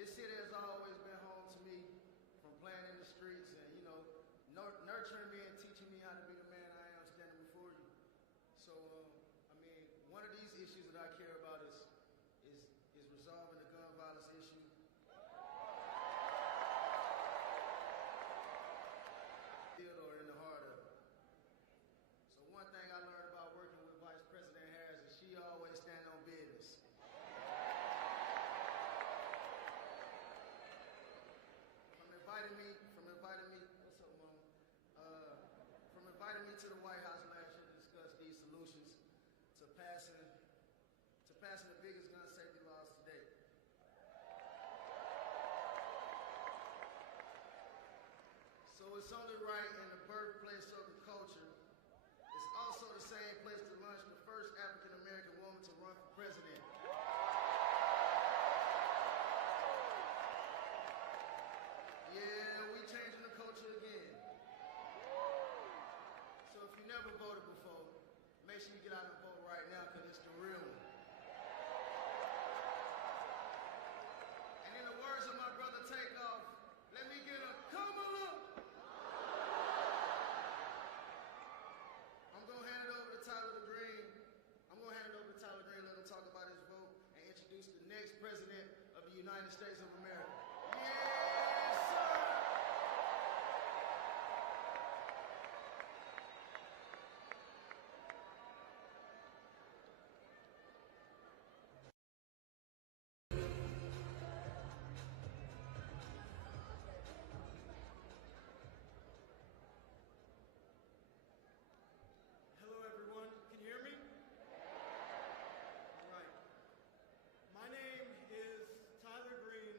This city has always been home to me, from playing in the streets and, nurturing me and teaching me how to be the man I am standing before you. So, one of these issues that I care about is resolving the gun violence issue. Or in the heart of it. So one thing I learned about working with Vice President Harris is she always stand on business. From inviting me, what's up, Mom? From inviting me to the White House last year to discuss these solutions to passing the biggest gun safety laws to date. So it's only right in the birthplace of the culture. It's also the same place to launch the first African-American woman to run for president. Yeah, we changing the culture again. So if you never voted before, make sure you get out and vote right now because it's the real one. And in the words of my brother Takeoff, let me get a Kamala. I'm going to hand it over to Tyler Green. Let him talk about his vote and introduce the next president of the United States of America. Yes, sir! Hello, everyone. Can you hear me? All right. My name is Tyler Green,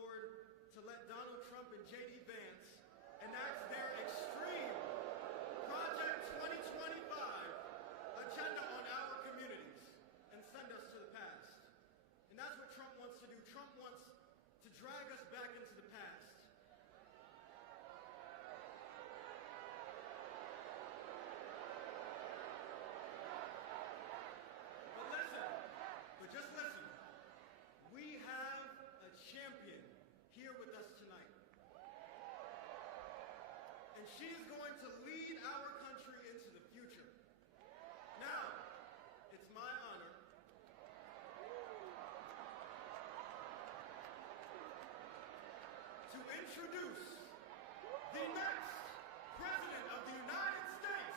board to let Donald Trump and J.D. Vance enact their extreme Project 2025 agenda on our communities and send us to the past. And that's what Trump wants to do. Trump wants to drag us back into the past. But just listen. We have a champion here with us tonight. And she is going to lead our country into the future. Now, it's my honor to introduce the next President of the United States.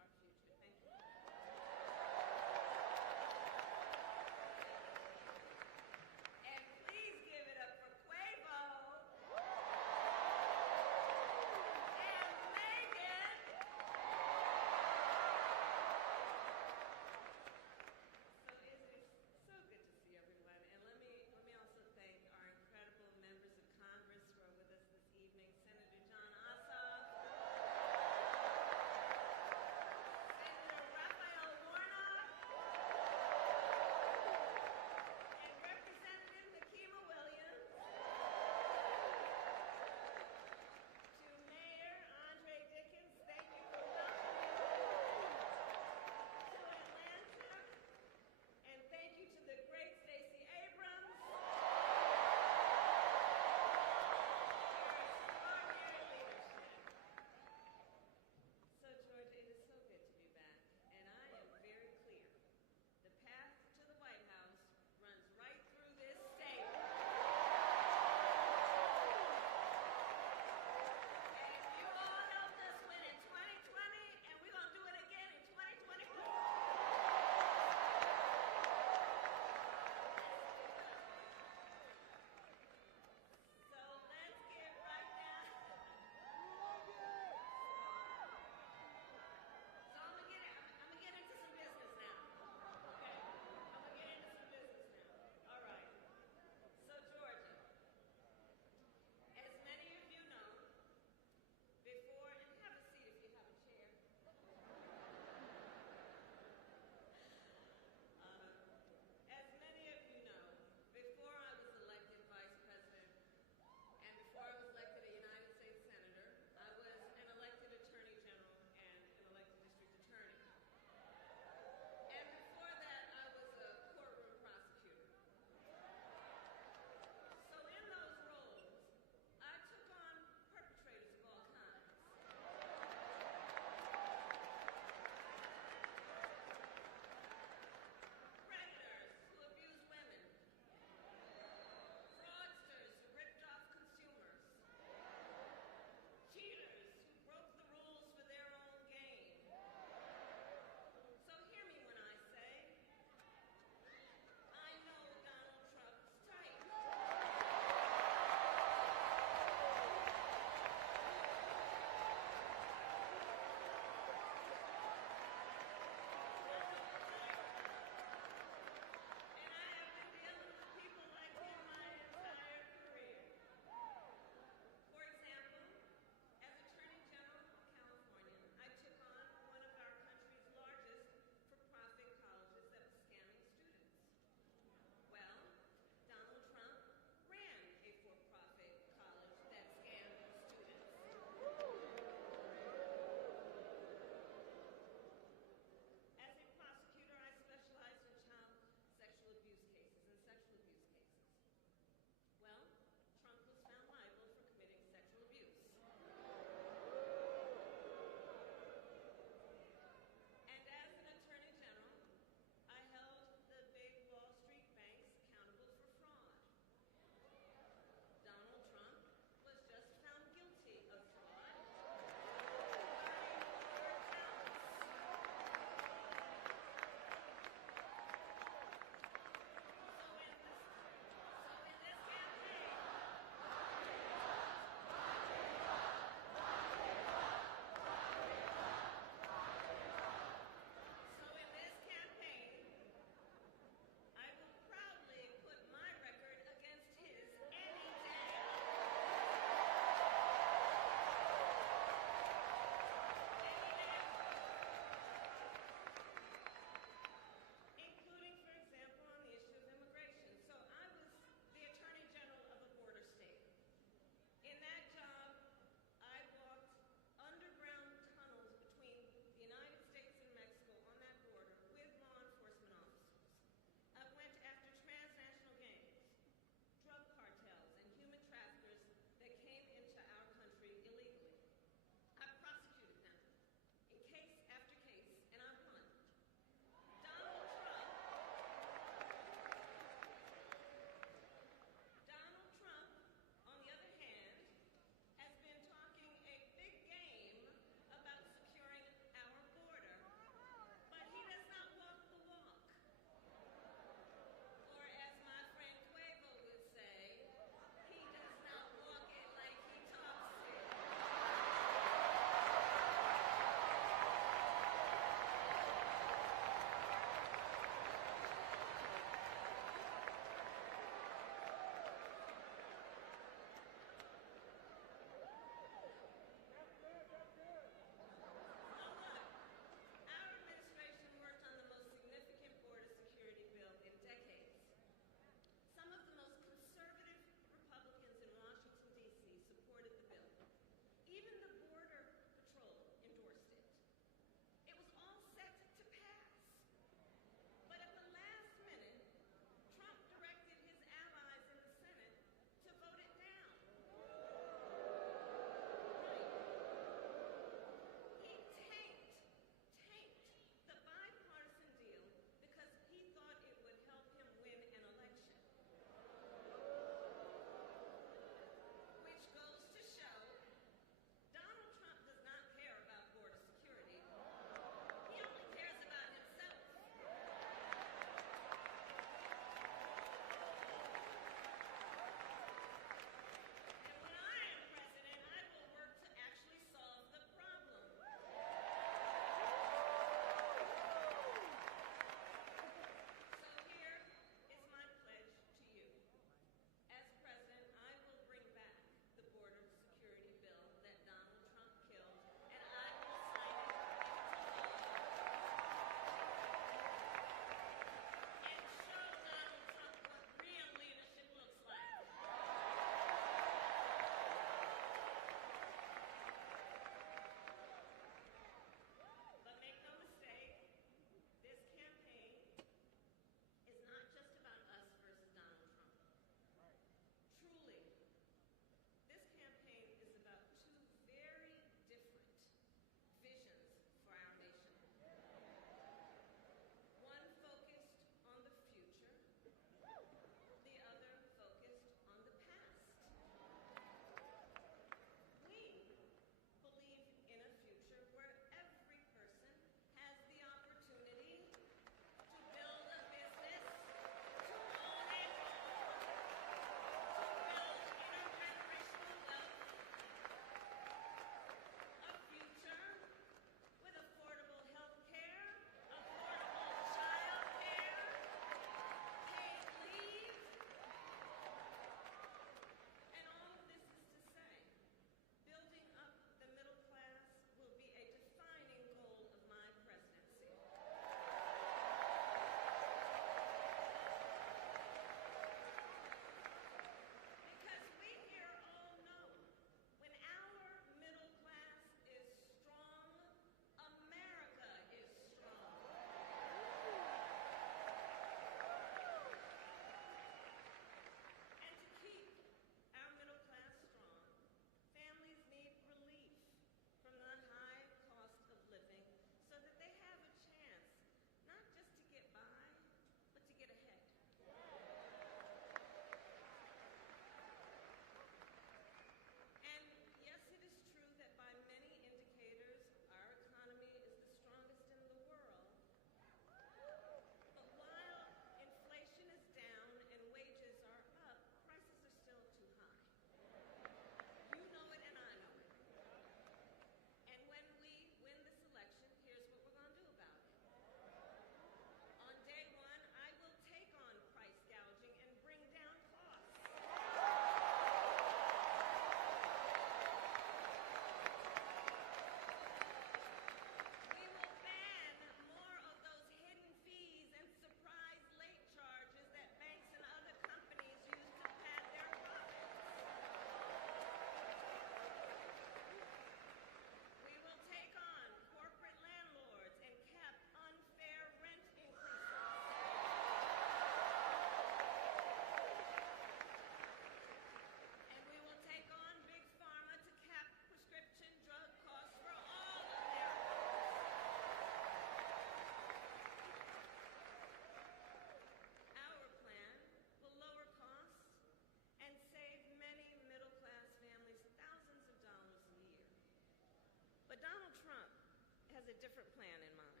different plan in mind.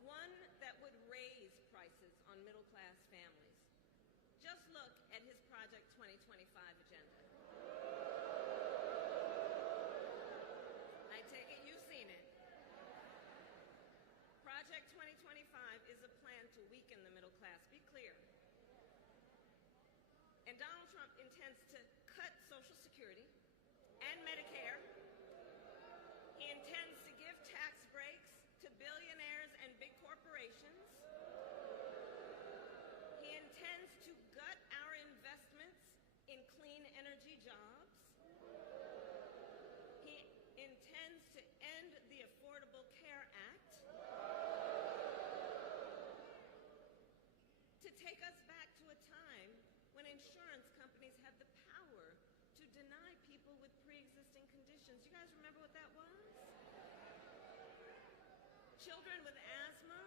One that would raise prices on middle-class families. Just look at his Project 2025 agenda. I take it you've seen it. Project 2025 is a plan to weaken the middle class. Be clear. And Donald Trump intends to cut Social Security and Medicare. He intends to give tax breaks to billionaires and big corporations. He intends to gut our investments in clean energy jobs. He intends to end the Affordable Care Act, to take us back to a time when insurance companies had the power to deny people with pre-existing conditions. You guys remember what that was? Children with asthma,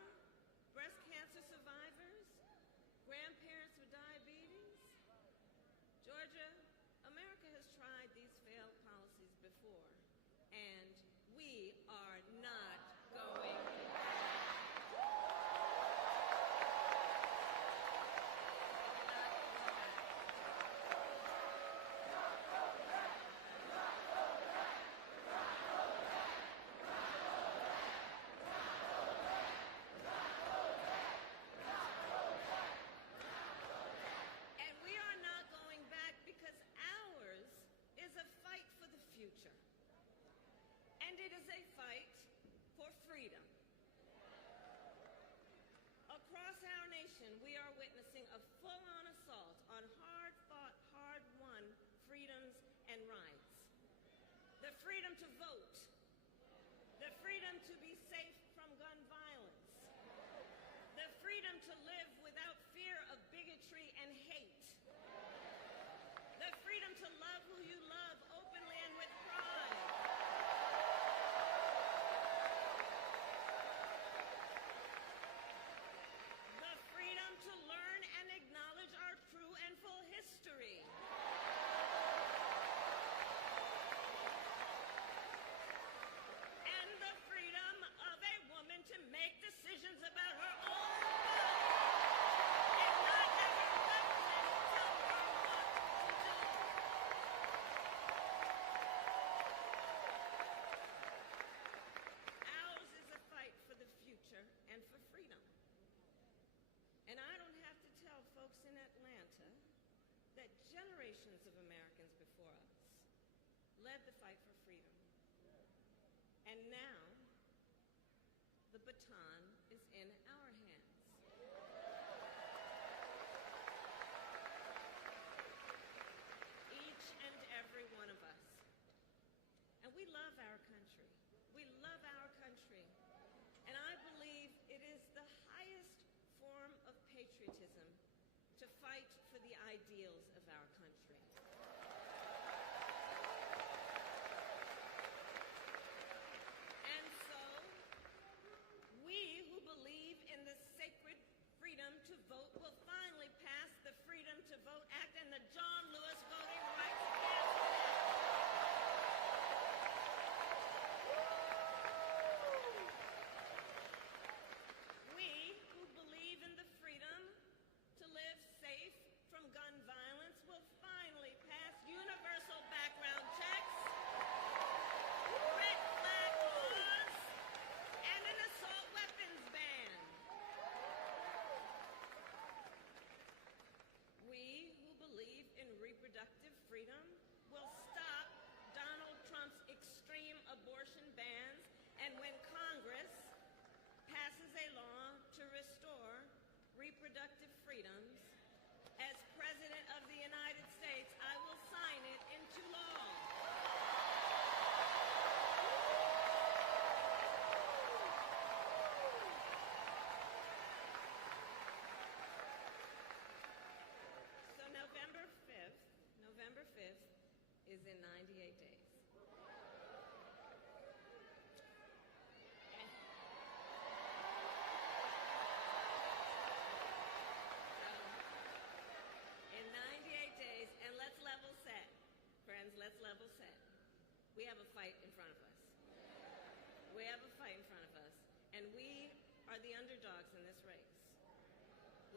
breast cancer survivors, grandparents with diabetes. Georgia, America has tried these failed policies before, and we are not going back. And we are not going back because ours is a fight for the future. And it is a fight for freedom. Across our nation, we are witnessing a full-on assault on hard-fought, hard-won freedoms and rights. The freedom to vote, the freedom to be safe from gun violence, the freedom to live without fear of bigotry and hate, the freedom to love who you love openly and with pride, the freedom to learn and acknowledge our true and full history. And the freedom of a woman to make decisions about her own body and not have her government tell her what to do. Ours is a fight for the future and for freedom. And I don't have to tell folks in Atlanta that generations of Americans before us led the fight for freedom. And now, the baton is in our hands. Each and every one of us. And we love our country. We love our country. And I believe it is the highest form of patriotism to fight for the ideals of our country. And so, we who believe in the sacred freedom to vote will finally pass the Freedom to Vote Act and the John Lewis Voting Rights Act. We who believe in the freedom to live safe from gun violence will finally pass universal background checks, red flag laws, and an assault weapons ban. We who believe in reproductive freedom will stop Donald Trump's extreme abortion bans, and when Congress passes a law to restore reproductive freedoms, as President of the United States, I will sign it into law. So November 5th is in 98 days. In 98 days, and let's level set. Friends, let's level set. We have a fight in front of us. We have a fight in front of us. the underdogs in this race.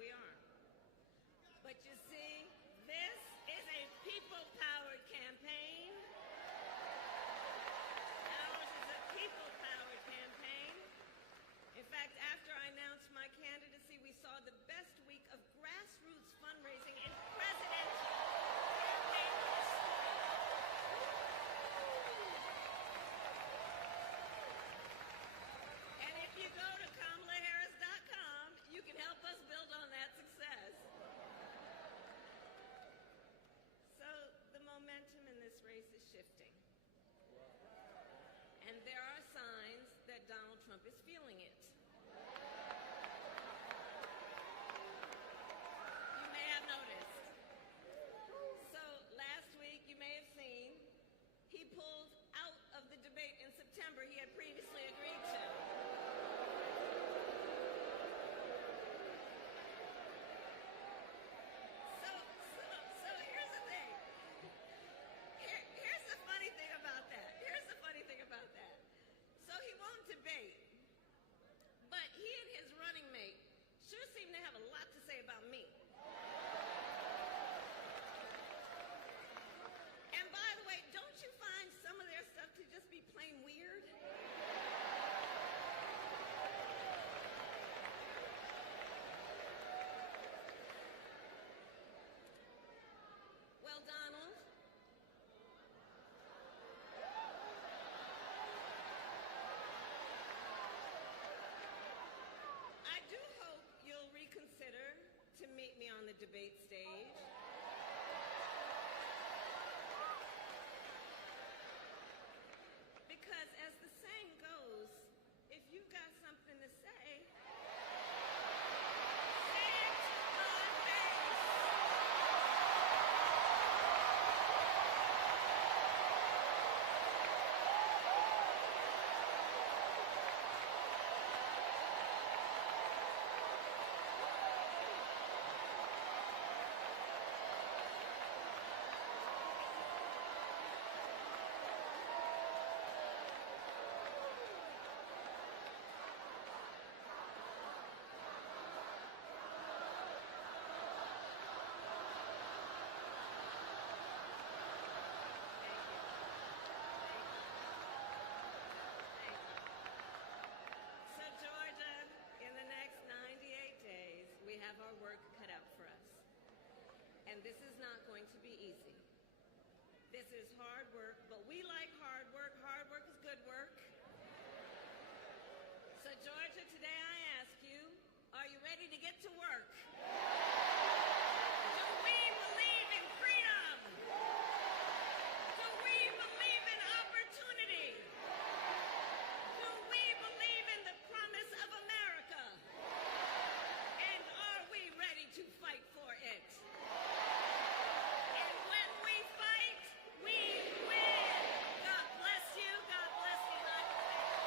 We are. But you see, this is a people-powered campaign. Ours is a people-powered campaign. In fact, after I announced my candidacy, we saw the best week of grassroots fundraising in presidential campaign history. And if you go to KamalaHarris.com, you can help us build on that success. So the momentum in this race is shifting. And there are signs that Donald Trump is feeling it. You may have noticed. So last week, you may have seen, he pulled out of the debate in September he had previously agreed to. So here's the thing. Here's the funny thing about that. So he won't debate, but he and his running mate sure seem to have a lot to say about me. And by the way, don't you find some of their stuff to just be plain weird? Well, Donald, I do hope you'll reconsider to meet me on the debate stage. Because as the saying goes, if you've got something to say, say it to my face. So Georgia, in the next 98 days, we have our work cut out for us. And this is not going to be easy. This is hard work, but we like hard work. Hard work is good work. So Georgia, today I ask you, are you ready to get to work? Do we believe in freedom? Do we believe in opportunity? Do we believe in the promise of America? And are we ready to fight for it? And when we fight, we win. God bless you. God bless the United States.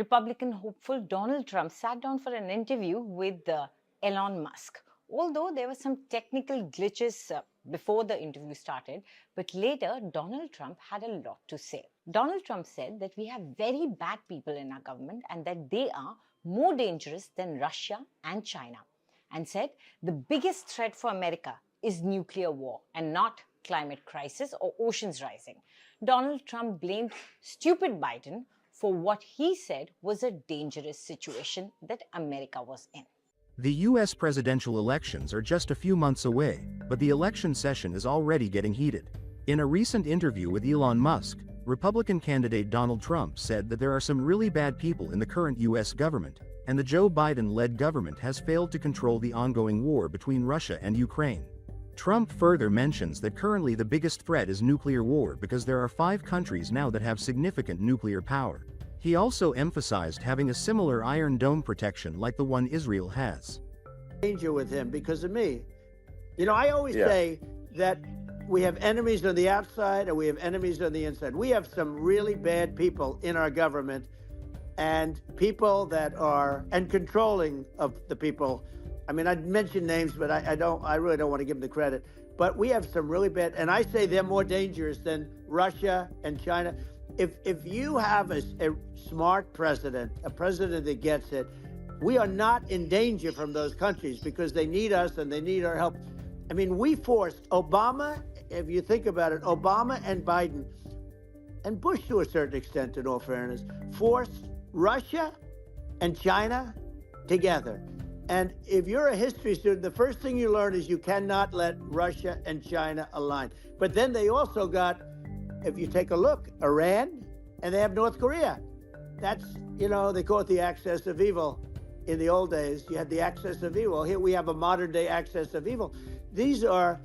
Republican hopeful Donald Trump sat down for an interview with Elon Musk. Although there were some technical glitches before the interview started, but later Donald Trump had a lot to say. Donald Trump said that we have very bad people in our government and that they are more dangerous than Russia and China, and said the biggest threat for America is nuclear war and not climate crisis or oceans rising. Donald Trump blamed stupid Biden for what he said was a dangerous situation that America was in. The U.S. presidential elections are just a few months away, but the election session is already getting heated. In a recent interview with Elon Musk, Republican candidate Donald Trump said that there are some really bad people in the current U.S. government, and the Joe Biden-led government has failed to control the ongoing war between Russia and Ukraine. Trump further mentions that currently the biggest threat is nuclear war because there are 5 countries now that have significant nuclear power. He also emphasized having a similar Iron Dome protection like the one Israel has. Danger with him because of me. You know, I always say that we have enemies on the outside and we have enemies on the inside. We have some really bad people in our government and people that are, and controlling of the people. I mean, I'd mention names, but I really don't want to give them the credit. But we have some really bad, and I say they're more dangerous than Russia and China. If you have a smart president, a president that gets it, we are not in danger from those countries because they need us and they need our help. I mean, we forced Obama, if you think about it, Obama and Biden, and Bush to a certain extent, in all fairness, forced Russia and China together. And if you're a history student, the first thing you learn is you cannot let Russia and China align. But then they also got, if you take a look, Iran, and they have North Korea. That's, you know, they call it the axis of evil. In the old days, you had the axis of evil. Here we have a modern day axis of evil. These are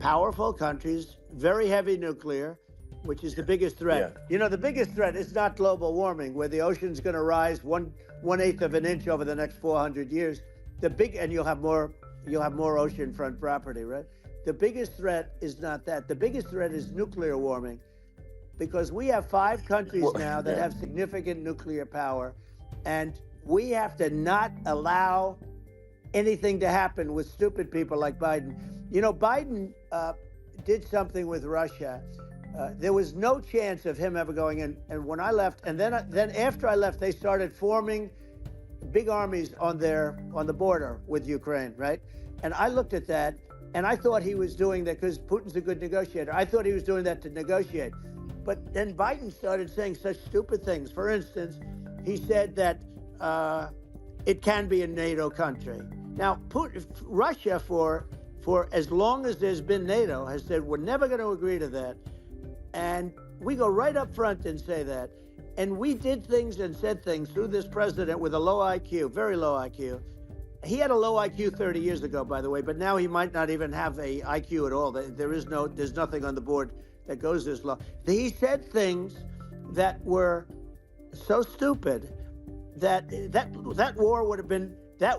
powerful countries, very heavy nuclear, which is the biggest threat. Yeah. You know, the biggest threat is not global warming, where the ocean's going to rise 1/8 of an inch over the next 400 years. And you'll have more oceanfront property, right? The biggest threat is not that. The biggest threat is nuclear warming, because we have 5 countries now that have significant nuclear power, and we have to not allow anything to happen with stupid people like Biden. You know, Biden did something with Russia. There was no chance of him ever going in. And when I left, and then after I left, they started forming big armies on the border with Ukraine, right? And I looked at that, and I thought he was doing that because Putin's a good negotiator. I thought he was doing that to negotiate. But then Biden started saying such stupid things. For instance, he said that it can be a NATO country. Now, Russia, for as long as there's been NATO, has said we're never going to agree to that. And we go right up front and say that. And we did things and said things through this president with a low IQ, very low IQ. He had a low IQ 30 years ago, by the way, but now he might not even have a IQ at all. There's nothing on the board that goes this low. He said things that were so stupid that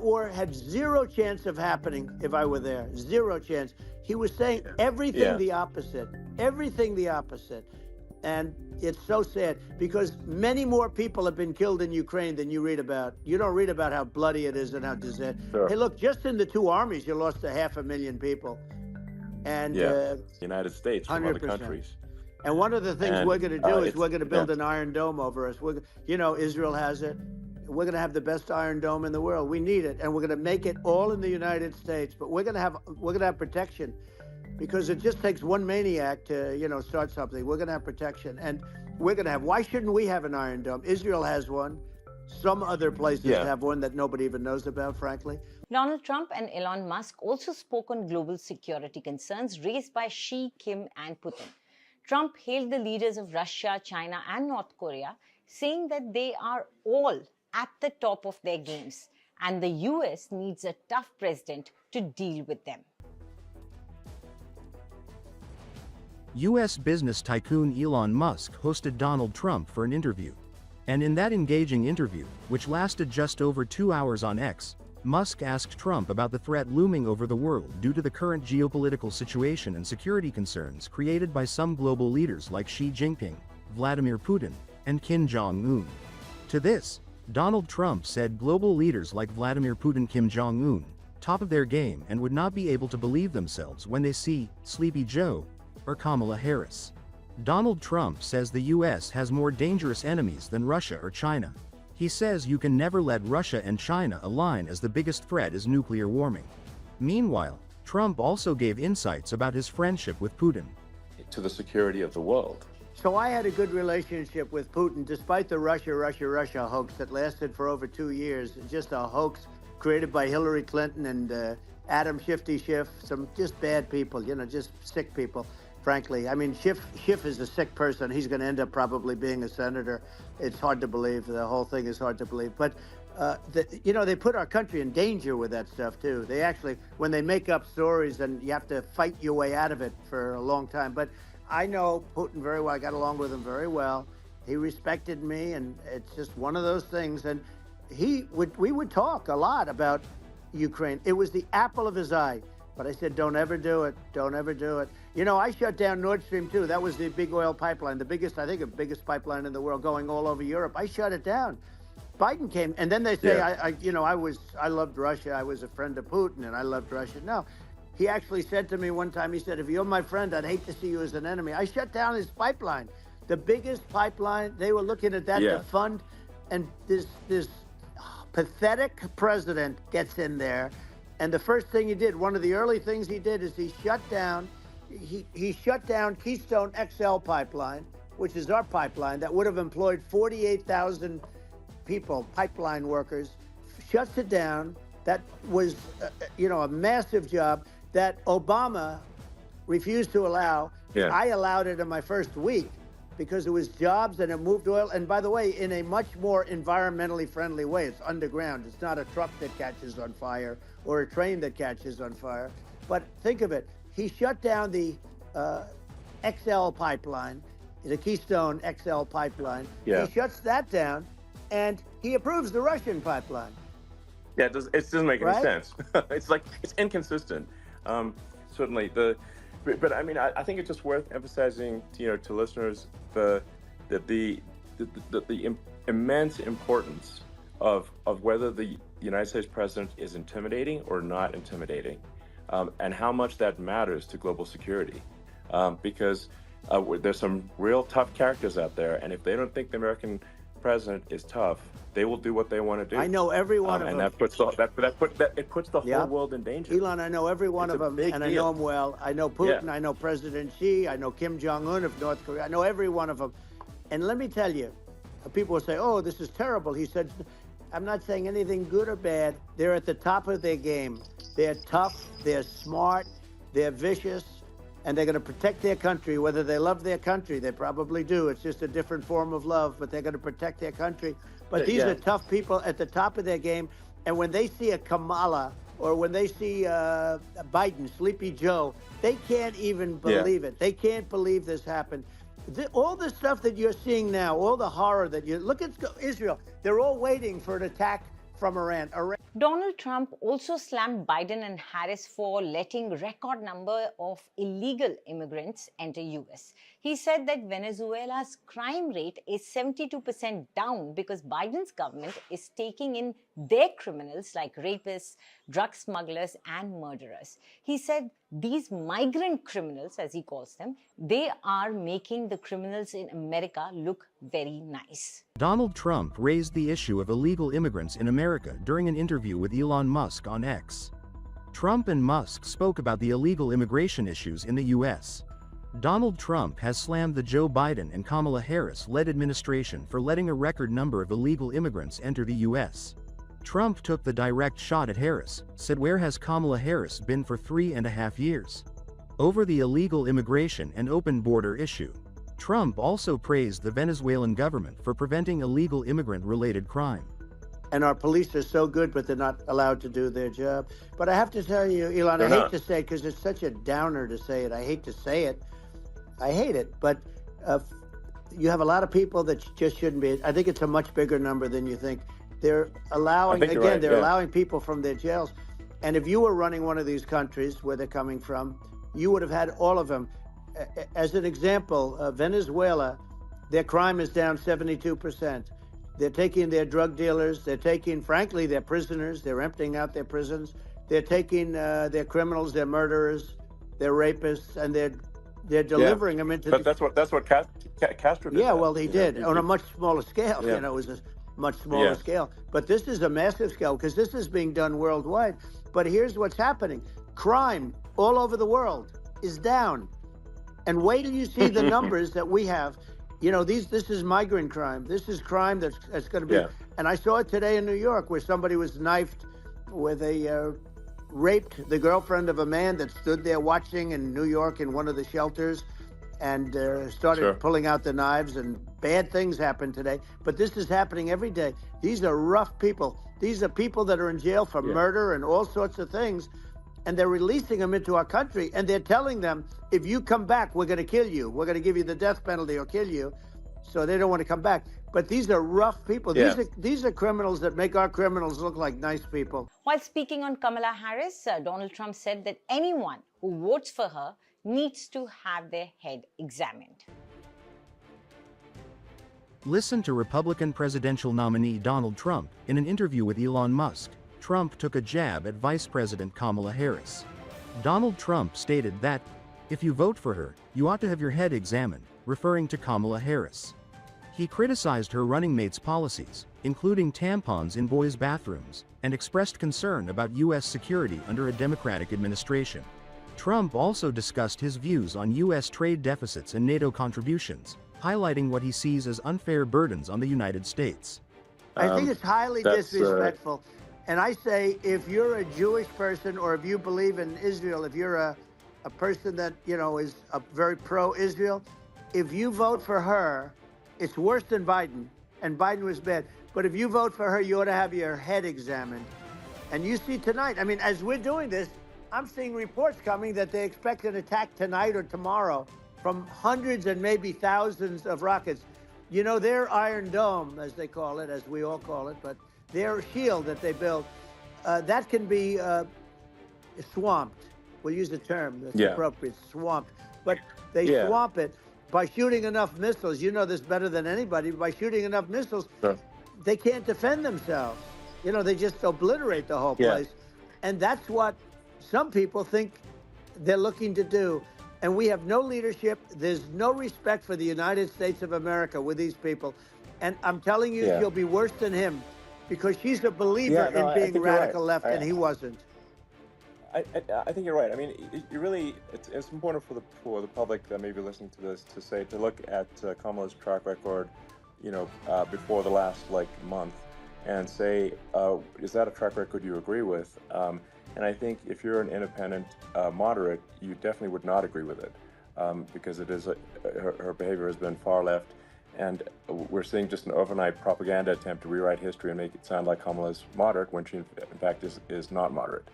war had zero chance of happening if I were there. Zero chance. He was saying everything the opposite. Everything the opposite. And it's so sad because many more people have been killed in Ukraine than you read about. You don't read about how bloody it is and how disastrous. Sure. Hey, look, just in the 2 armies, you lost 500,000 people. And United States from 100%. Other countries. And one of the things we're going to do is we're going to build an Iron Dome over us. Israel has it. We're going to have the best Iron Dome in the world. We need it, and we're going to make it all in the United States. But we're going to have protection, because it just takes one maniac to start something. We're going to have protection, and we're going to have. Why shouldn't we have an Iron Dome? Israel has one. Some other places have one that nobody even knows about, frankly. Donald Trump and Elon Musk also spoke on global security concerns raised by Xi, Kim, and Putin. Trump hailed the leaders of Russia, China, and North Korea, saying that they are all at the top of their games, and the US needs a tough president to deal with them. US business tycoon Elon Musk hosted Donald Trump for an interview. And in that engaging interview, which lasted just over 2 hours on X, Musk asked Trump about the threat looming over the world due to the current geopolitical situation and security concerns created by some global leaders like Xi Jinping, Vladimir Putin, and Kim Jong-un. To this, Donald Trump said global leaders like Vladimir Putin, Kim Jong-un, top of their game and would not be able to believe themselves when they see Sleepy Joe or Kamala Harris. Donald Trump says the US has more dangerous enemies than Russia or China. He says you can never let Russia and China align as the biggest threat is nuclear warming. Meanwhile, Trump also gave insights about his friendship with Putin. To the security of the world. So I had a good relationship with Putin, despite the Russia hoax that lasted for over 2 years. Just a hoax created by Hillary Clinton and Adam Shifty Schiff, some just bad people, just sick people, frankly. I mean, Schiff is a sick person. He's going to end up probably being a senator. It's hard to believe. The whole thing is hard to believe. But, they put our country in danger with that stuff, too. They actually, when they make up stories, and you have to fight your way out of it for a long time. But I know Putin very well. I got along with him very well. He respected me, and it's just one of those things. And we would talk a lot about Ukraine. It was the apple of his eye. But I said, don't ever do it. Don't ever do it. I shut down Nord Stream 2. That was the big oil pipeline, the biggest pipeline in the world going all over Europe. I shut it down. Biden came, and then they say, I loved Russia. I was a friend of Putin, and I loved Russia. No. He actually said to me one time, he said, if you're my friend, I'd hate to see you as an enemy. I shut down his pipeline, the biggest pipeline. They were looking at that to fund. And this pathetic president gets in there. And the first thing he did, one of the early things he did is he shut down Keystone XL pipeline, which is our pipeline that would have employed 48,000 people, pipeline workers, shuts it down. That was, a massive job that Obama refused to allow. Yeah. I allowed it in my first week because it was jobs and it moved oil. And by the way, in a much more environmentally friendly way. It's underground. It's not a truck that catches on fire or a train that catches on fire. But think of it. He shut down the XL pipeline, the Keystone XL pipeline. Yeah. He shuts that down and he approves the Russian pipeline. Yeah, it doesn't make any Right? sense. It's inconsistent. Certainly, but I mean, I think it's just worth emphasizing, to listeners, the immense importance of whether the United States president is intimidating or not intimidating, and how much that matters to global security, because there's some real tough characters out there, and if they don't think the American president is tough, they will do what they want to do. I know every one of them. And that puts the whole world in danger. Elon, I know every one of them, and I know them well. I know Putin, Yeah. I know President Xi, I know Kim Jong-un of North Korea. I know every one of them. And let me tell you, people will say, oh, this is terrible. He said, I'm not saying anything good or bad. They're at the top of their game. They're tough, they're smart, they're vicious, and they're going to protect their country, whether they love their country. They probably do. It's just a different form of love, but they're going to protect their country. But these are tough people at the top of their game. And when they see a Kamala or when they see Biden, Sleepy Joe, they can't even believe it. They can't believe this happened. All the stuff that you're seeing now, all the horror that look at Israel, they're all waiting for an attack from Iran. Donald Trump also slammed Biden and Harris for letting record number of illegal immigrants enter US. He said that Venezuela's crime rate is 72% down because Biden's government is taking in their criminals like rapists, drug smugglers, and murderers. He said these migrant criminals, as he calls them, they are making the criminals in America look very nice. Donald Trump raised the issue of illegal immigrants in America during an interview with Elon Musk on X. Trump and Musk spoke about the illegal immigration issues in the US. Donald Trump has slammed the Joe Biden and Kamala Harris-led administration for letting a record number of illegal immigrants enter the US. Trump took the direct shot at Harris, said, "Where has Kamala Harris been for 3.5 years?" over the illegal immigration and open border issue. Trump also praised the Venezuelan government for preventing illegal immigrant-related crime. And our police are so good, but they're not allowed to do their job. But I have to tell you, Elon, I hate to say it because it's such a downer to say it. I hate to say it. I hate it. But you have a lot of people that just shouldn't be. I think it's a much bigger number than you think. They're allowing, again, they're allowing people from their jails. And if you were running one of these countries where they're coming from, you would have had all of them. As an example, Venezuela, their crime is down 72%. They're taking their drug dealers. They're taking, frankly, their prisoners. They're emptying out their prisons. They're taking their criminals, their murderers, their rapists, and they're delivering them into. But that's what Castro did. Yeah, well, he did on a much smaller scale. Yeah. You know, it was a much smaller scale. But this is a massive scale because this is being done worldwide. But here's what's happening: crime all over the world is down, and wait till you see the numbers that we have. You know, this is migrant crime. This is crime that's going to be. Yeah. And I saw it today in New York, where somebody was knifed, where they raped the girlfriend of a man that stood there watching in New York in one of the shelters, and started pulling out the knives. And bad things happened today. But this is happening every day. These are rough people. These are people that are in jail for murder and all sorts of things. And they're releasing them into our country, and they're telling them, if you come back, we're going to kill you. We're going to give you the death penalty or kill you. So they don't want to come back. But these are rough people. Yeah. These are criminals that make our criminals look like nice people. While speaking on Kamala Harris, Donald Trump said that anyone who votes for her needs to have their head examined. Listen to Republican presidential nominee Donald Trump in an interview with Elon Musk. Trump took a jab at Vice President Kamala Harris. Donald Trump stated that, if you vote for her, you ought to have your head examined, referring to Kamala Harris. He criticized her running mate's policies, including tampons in boys' bathrooms, and expressed concern about U.S. security under a Democratic administration. Trump also discussed his views on U.S. trade deficits and NATO contributions, highlighting what he sees as unfair burdens on the United States. I think it's highly disrespectful. And I say, if you're a Jewish person, or if you believe in Israel, if you're a person that, you know, is very pro-Israel, if you vote for her, it's worse than Biden. And Biden was bad. But if you vote for her, you ought to have your head examined. And you see tonight, I mean, as we're doing this, I'm seeing reports coming that they expect an attack tonight or tomorrow from hundreds and maybe thousands of rockets. You know, their Iron Dome, as they call it, as we all call it, but their shield that they build, that can be swamped. We'll use the term that's appropriate, swamped. But they swamp it by shooting enough missiles. You know this better than anybody. By shooting enough missiles, they can't defend themselves. You know, they just obliterate the whole place. And that's what some people think they're looking to do. And we have no leadership. There's no respect for the United States of America with these people. And I'm telling you, she'll be worse than him, because she's a believer in being radical left, and he wasn't. I think you're right. I mean, you really, it's important for the public that may be listening to this to look at Kamala's track record, you know, before the last month, and say, is that a track record you agree with? And I think if you're an independent moderate, you definitely would not agree with it, because it is her behavior has been far left. And we're seeing just an overnight propaganda attempt to rewrite history and make it sound like Kamala's moderate when she, in fact, is not moderate.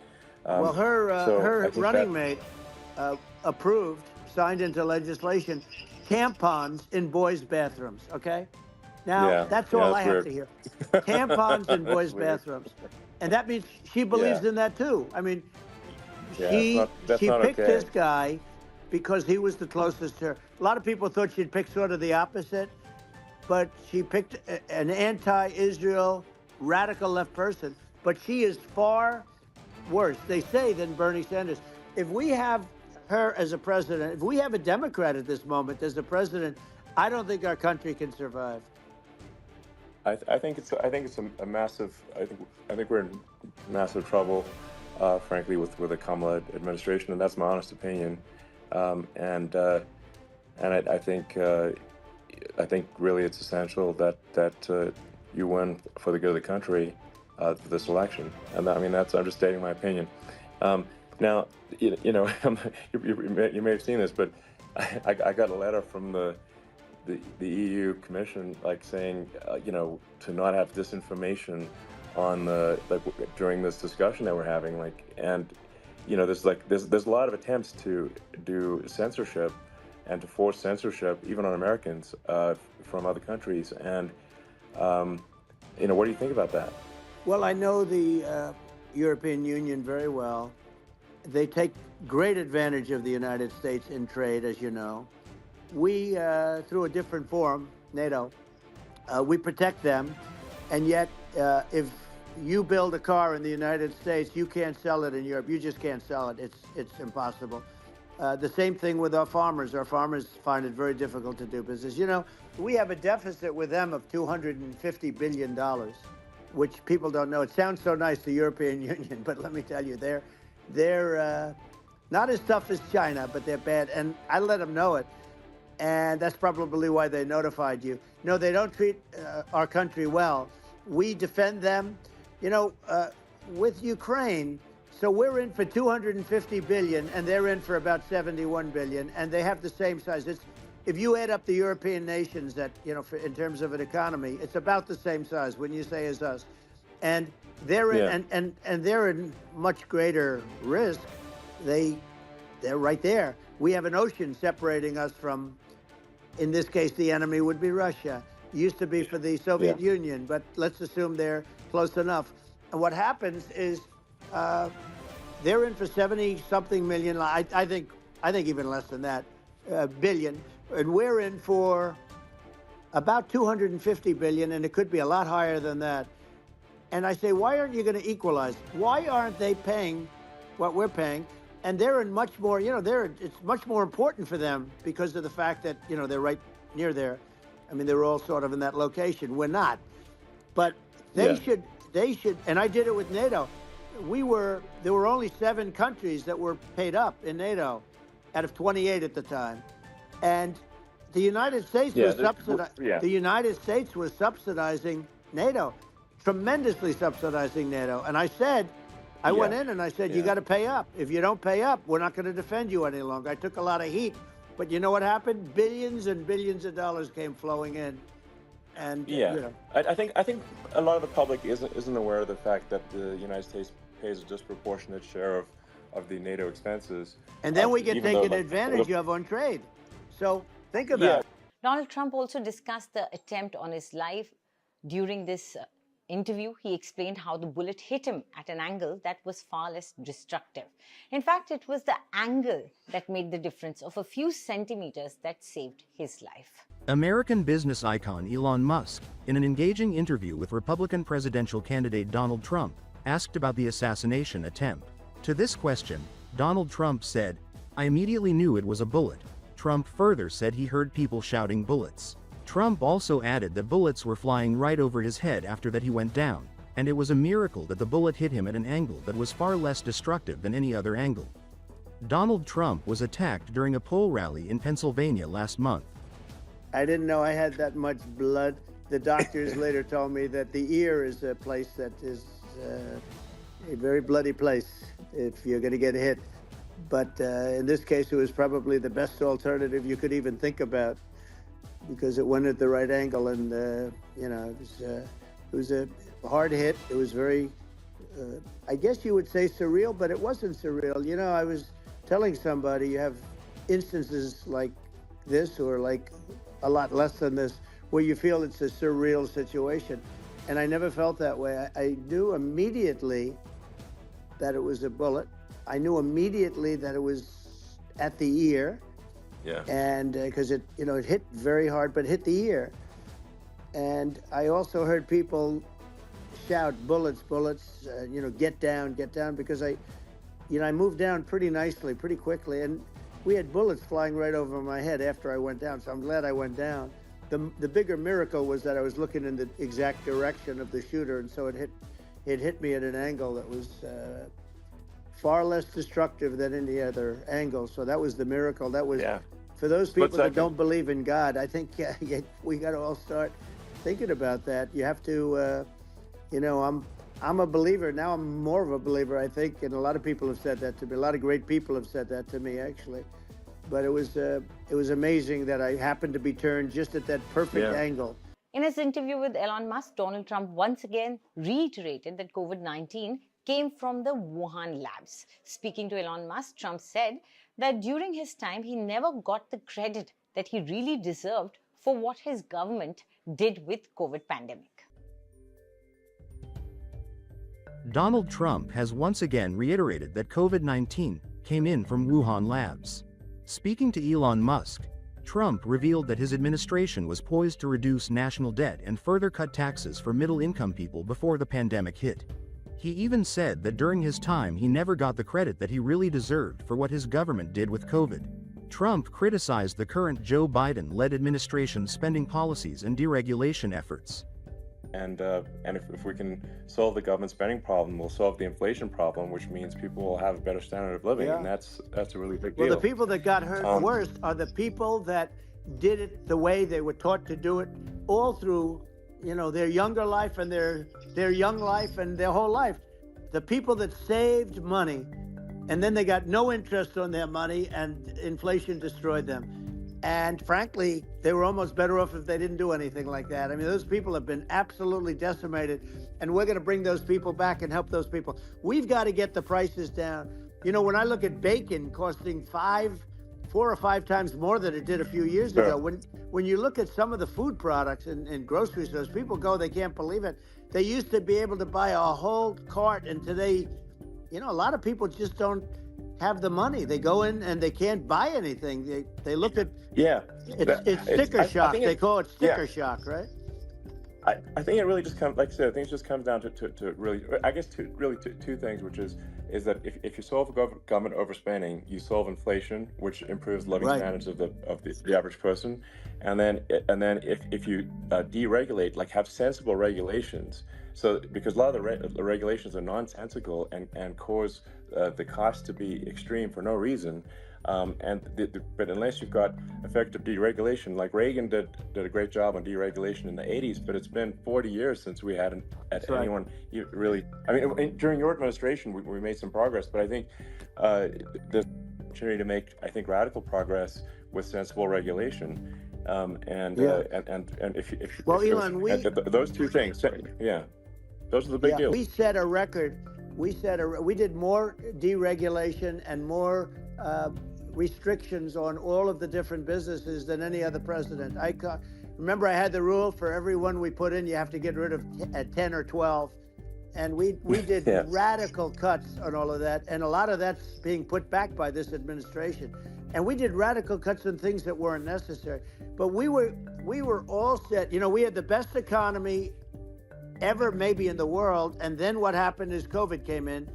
Well, her running mate approved, signed into legislation, tampons in boys' bathrooms, okay? Now, that's all I have to hear. Tampons in boys' bathrooms. And that means she believes in that, too. I mean, she picked this guy because he was the closest to her. A lot of people thought she'd pick sort of the opposite. But she picked an anti-Israel, radical left person. But she is far worse, they say, than Bernie Sanders. If we have her as a president, if we have a Democrat at this moment as a president, I don't think our country can survive. I think it's a massive. I think we're in massive trouble, frankly, with the Kamala administration, and that's my honest opinion. And I think really it's essential that you win for the good of the country for this election, and I'm just stating my opinion. Now, you know, you may have seen this, but I got a letter from the EU Commission saying you know, to not have disinformation on during this discussion that we're having, and you know, there's a lot of attempts to do censorship and to force censorship, even on Americans from other countries. And, you know, what do you think about that? Well, I know the European Union very well. They take great advantage of the United States in trade, as you know. We, through a different forum, NATO, we protect them. And yet, if you build a car in the United States, you can't sell it in Europe. You just can't sell it. It's impossible. The same thing with our farmers. Our farmers find it very difficult to do business. You know, we have a deficit with them of $250 billion, which people don't know. It sounds so nice, the European Union, but let me tell you, they're not as tough as China, but they're bad. And I let them know it. And that's probably why they notified you. No, they don't treat our country well. We defend them. You know, with Ukraine, so we're in for 250 billion, and they're in for about 71 billion, and they have the same size. If you add up the European nations that, you know, in terms of an economy, it's about the same size when you say as us. And they're in, and they're in much greater risk. They're right there. We have an ocean separating us from, in this case, the enemy would be Russia. Used to be for the Soviet Union, but let's assume they're close enough. And what happens is they're in for 70-something million. I think even less than that, billion, and we're in for about 250 billion, and it could be a lot higher than that. And I say, why aren't you going to equalize? Why aren't they paying what we're paying? And they're in much more, you know, it's much more important for them because of the fact that, you know, they're right near there. I mean, they're all sort of in that location. We're not. But they should, and I did it with NATO. There were only 7 countries that were paid up in NATO out of 28 at the time. And the United States the United States was subsidizing NATO, tremendously subsidizing NATO. And I said, I went in and I said, you got to pay up. If you don't pay up, we're not going to defend you any longer. I took a lot of heat. But you know what happened? Billions and billions of dollars came flowing in. And you know. I think a lot of the public isn't aware of the fact that the United States pays a disproportionate share of the NATO expenses. And then we get taken advantage of on trade. So think about it. Donald Trump also discussed the attempt on his life. During this interview, he explained how the bullet hit him at an angle that was far less destructive. In fact, it was the angle that made the difference of a few centimeters that saved his life. American business icon Elon Musk, in an engaging interview with Republican presidential candidate Donald Trump, asked about the assassination attempt. To this question, Donald Trump said, "I immediately knew it was a bullet." Trump further said he heard people shouting bullets. Trump also added that bullets were flying right over his head after that he went down, and it was a miracle that the bullet hit him at an angle that was far less destructive than any other angle. Donald Trump was attacked during a poll rally in Pennsylvania last month. I didn't know I had that much blood. The doctors later told me that the ear is a place that is a very bloody place if you're going to get hit. But in this case, it was probably the best alternative you could even think about, because it went at the right angle, and you know, it was a hard hit. It was very, I guess you would say surreal, but it wasn't surreal. You know, I was telling somebody, you have instances like this, or like a lot less than this, where you feel it's a surreal situation, and I never felt that way. I knew immediately that it was a bullet. I knew immediately that it was at the ear. Yeah. And because it, you know, it hit very hard, but hit the ear. And I also heard people shout, bullets, bullets, you know, get down, because I moved down pretty nicely, pretty quickly. And we had bullets flying right over my head after I went down. So I'm glad I went down. The bigger miracle was that I was looking in the exact direction of the shooter. And so it hit me at an angle that was far less destructive than any other angle. So that was the miracle. That was, for those people that don't believe in God, I think we got to all start thinking about that. You have to, you know, I'm a believer. Now I'm more of a believer, I think, and a lot of people have said that to me. A lot of great people have said that to me, actually. But it was amazing that I happened to be turned just at that perfect angle. In his interview with Elon Musk, Donald Trump once again reiterated that COVID-19 came from the Wuhan labs. Speaking to Elon Musk, Trump said that during his time, he never got the credit that he really deserved for what his government did with COVID pandemic. Donald Trump has once again reiterated that COVID-19 came in from Wuhan labs. Speaking to Elon Musk, Trump revealed that his administration was poised to reduce national debt and further cut taxes for middle-income people before the pandemic hit. He even said that during his time he never got the credit that he really deserved for what his government did with COVID. Trump criticized the current Joe Biden-led administration's spending policies and deregulation efforts. And if we can solve the government spending problem, we'll solve the inflation problem, which means people will have a better standard of living, and that's a really big deal. Well, the people that got hurt worst are the people that did it the way they were taught to do it all through, their younger life and their young life and their whole life. The people that saved money, and then they got no interest on their money, and inflation destroyed them. And frankly, they were almost better off if they didn't do anything like that. I mean, those people have been absolutely decimated, and we're going to bring those people back and help those people. We've got to get the prices down. When I look at bacon costing 4 or 5 times more than it did a few years ago, when you look at some of the food products in grocery stores, people they can't believe it. They used to be able to buy a whole cart, and today, a lot of people just don't have the money. They go in and they can't buy anything. They look at it's sticker shock. They call it sticker shock, right? I think it really just comes, like I said, I think it just comes down to really, I guess, two things, which is that if you solve government overspending, you solve inflation, which improves living standards of the average person, and then if you deregulate, like have sensible regulations. So because a lot of the regulations are nonsensical and cause the cost to be extreme for no reason. But unless you've got effective deregulation, like Reagan did a great job on deregulation in the 80s, but it's been 40 years since we had anyone really. I mean, during your administration, we made some progress, but I think there's an opportunity to make, radical progress with sensible regulation. Elon, those two things, those are the big deals. We set a record. We did more deregulation and more restrictions on all of the different businesses than any other president. Remember, I had the rule for every one we put in, you have to get rid of 10 or 12. And we did radical cuts on all of that. And a lot of that's being put back by this administration. And we did radical cuts on things that weren't necessary. But we were all set. We had the best economy ever maybe in the world. And then what happened is COVID came in,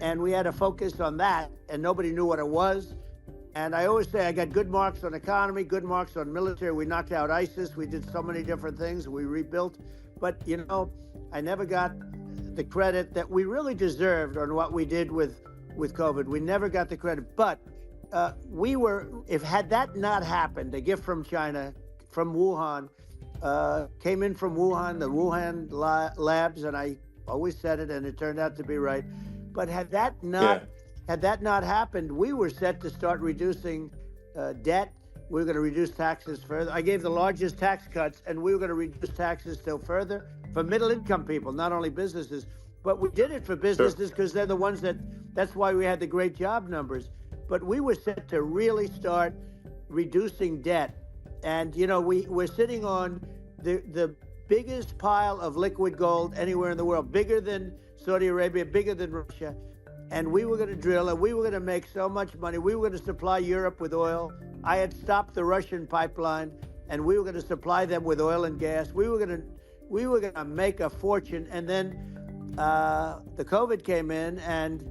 and we had to focus on that, and nobody knew what it was. And I always say I got good marks on economy, good marks on military. We knocked out ISIS. We did so many different things. We rebuilt. But, I never got the credit that we really deserved on what we did with COVID. We never got the credit. But had that not happened, a gift from China, from Wuhan, came in from Wuhan, the Wuhan labs, and I always said it, and it turned out to be right. But had that not happened, we were set to start reducing debt. We were going to reduce taxes further. I gave the largest tax cuts, and we were going to reduce taxes still further for middle-income people, not only businesses. But we did it for businesses because they're the ones that's why we had the great job numbers. But we were set to really start reducing debt. And, we're sitting on the biggest pile of liquid gold anywhere in the world, bigger than Saudi Arabia, bigger than Russia. And we were going to drill, and we were going to make so much money. We were going to supply Europe with oil. I had stopped the Russian pipeline, and we were going to supply them with oil and gas. We were going to make a fortune. And then the COVID came in, and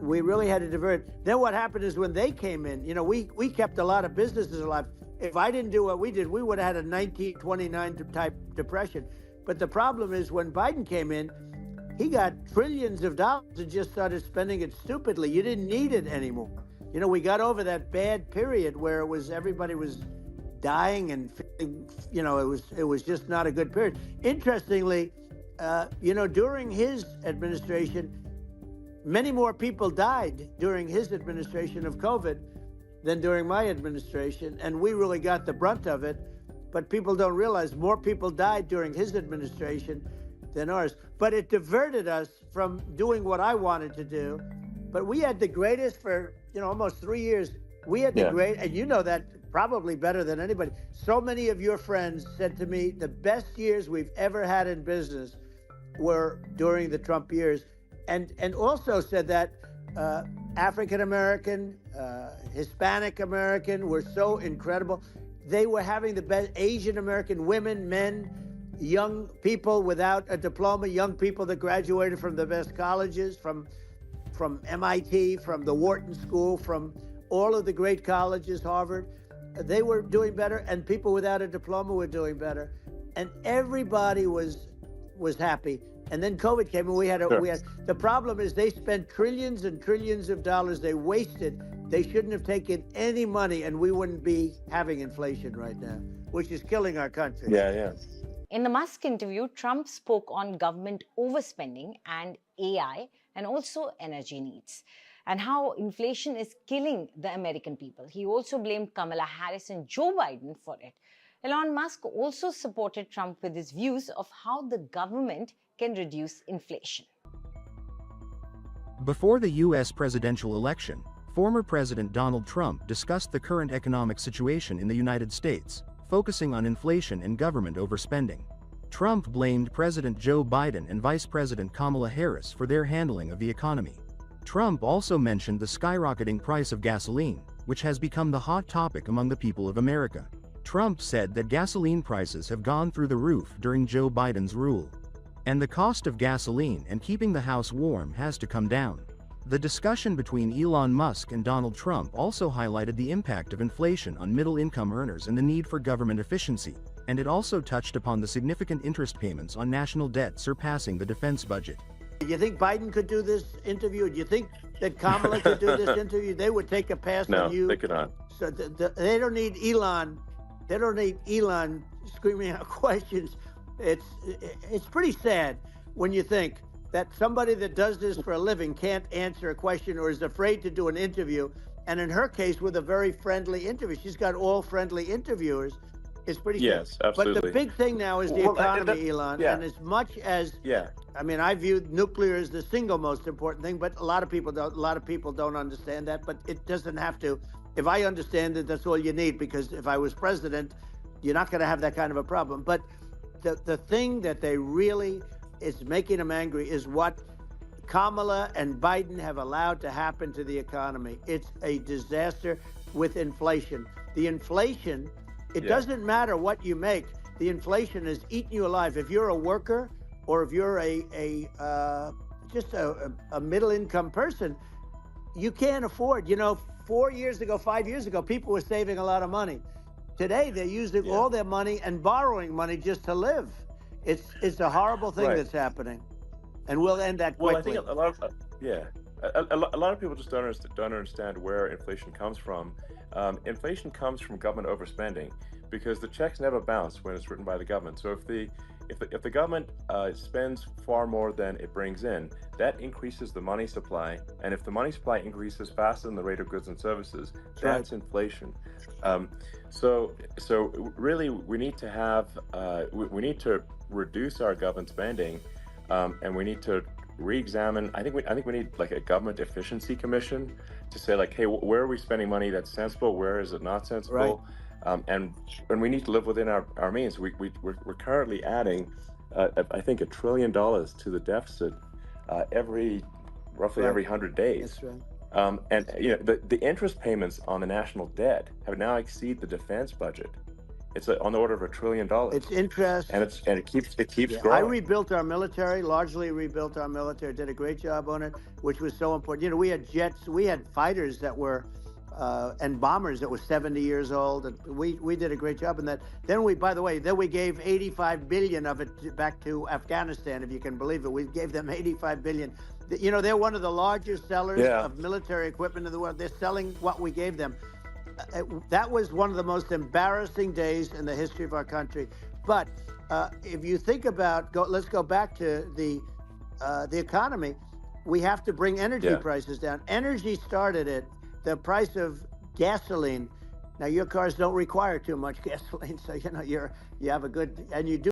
we really had to divert. Then what happened is when they came in, we kept a lot of businesses alive. If I didn't do what we did, we would have had a 1929 type depression. But the problem is when Biden came in, he got trillions of dollars and just started spending it stupidly. You didn't need it anymore. We got over that bad period where everybody was dying and feeling, it was just not a good period. Interestingly, during his administration, many more people died during his administration of COVID than during my administration, and we really got the brunt of it. But people don't realize more people died during his administration than ours. But it diverted us from doing what I wanted to do. But we had the greatest for, almost 3 years. We had the great, and you know that probably better than anybody. So many of your friends said to me, the best years we've ever had in business were during the Trump years. And also said that African-American Hispanic American were so incredible. They were having the best Asian American women, men, young people without a diploma, young people that graduated from the best colleges, from MIT, from the Wharton School, from all of the great colleges, Harvard. They were doing better, and people without a diploma were doing better, and everybody was happy. And then COVID came, and we had the problem is they spent trillions and trillions of dollars. They wasted. They shouldn't have taken any money, and we wouldn't be having inflation right now, which is killing our country. Yeah. In the Musk interview, Trump spoke on government overspending and AI, and also energy needs, and how inflation is killing the American people. He also blamed Kamala Harris and Joe Biden for it. Elon Musk also supported Trump with his views of how the government can reduce inflation. Before the U.S. presidential election, former President Donald Trump discussed the current economic situation in the United States, focusing on inflation and government overspending. Trump blamed President Joe Biden and Vice President Kamala Harris for their handling of the economy. Trump also mentioned the skyrocketing price of gasoline, which has become the hot topic among the people of America. Trump said that gasoline prices have gone through the roof during Joe Biden's rule, and the cost of gasoline and keeping the house warm has to come down. The discussion between Elon Musk and Donald Trump also highlighted the impact of inflation on middle-income earners and the need for government efficiency, and it also touched upon the significant interest payments on national debt surpassing the defense budget. Do you think Biden could do this interview? Do you think that Kamala could do this interview? They would take a pass on you. No, they could not. So they don't need Elon. They don't need Elon screaming out questions. It's pretty sad when you think that somebody that does this for a living can't answer a question or is afraid to do an interview. And in her case, with a very friendly interview, she's got all friendly interviewers. It's pretty Yes, sad. absolutely. But the big thing now is the economy, Elon. Yeah. And as much as I mean, I view nuclear as the single most important thing, but a lot of people don't understand that. But it doesn't have to. If I understand it, that's all you need, because if I was president, you're not going to have that kind of a problem. But the thing that they really is making them angry is what Kamala and Biden have allowed to happen to the economy. It's a disaster with inflation. The inflation, it doesn't matter what you make. The inflation is eating you alive. If you're a worker or if you're just a middle-income person, you can't afford. 4 years ago, 5 years ago, people were saving a lot of money. Today, they're using all their money and borrowing money just to live. It's a horrible thing that's happening, and we'll end that quickly. Well, I think a lot of people just don't understand where inflation comes from. Inflation comes from government overspending, because the checks never bounce when it's written by the government. So if the government spends far more than it brings in, that increases the money supply, and if the money supply increases faster than the rate of goods and services, that's inflation. So really, we need to have we need to reduce our government spending, and we need to re-examine. I think we need like a government efficiency commission to say, like, hey, where are we spending money that's sensible? Where is it not sensible? And we need to live within our means. We're currently adding, I think, $1 trillion to the deficit roughly every 100 days. That's right. And the interest payments on the national debt have now exceeded the defense budget. It's on the order of $1 trillion. It's interest, and it keeps growing. I rebuilt our military, largely rebuilt our military. Did a great job on it, which was so important. We had jets, we had fighters that were, and bombers that were 70 years old, and we did a great job in that. Then we gave $85 billion of it back to Afghanistan, if you can believe it. We gave them $85 billion. They're one of the largest sellers of military equipment in the world. They're selling what we gave them. That was one of the most embarrassing days in the history of our country. But if you think about, let's go back to the economy. We have to bring energy prices down. Energy started at the price of gasoline. Now, your cars don't require too much gasoline, so you have a good, and you do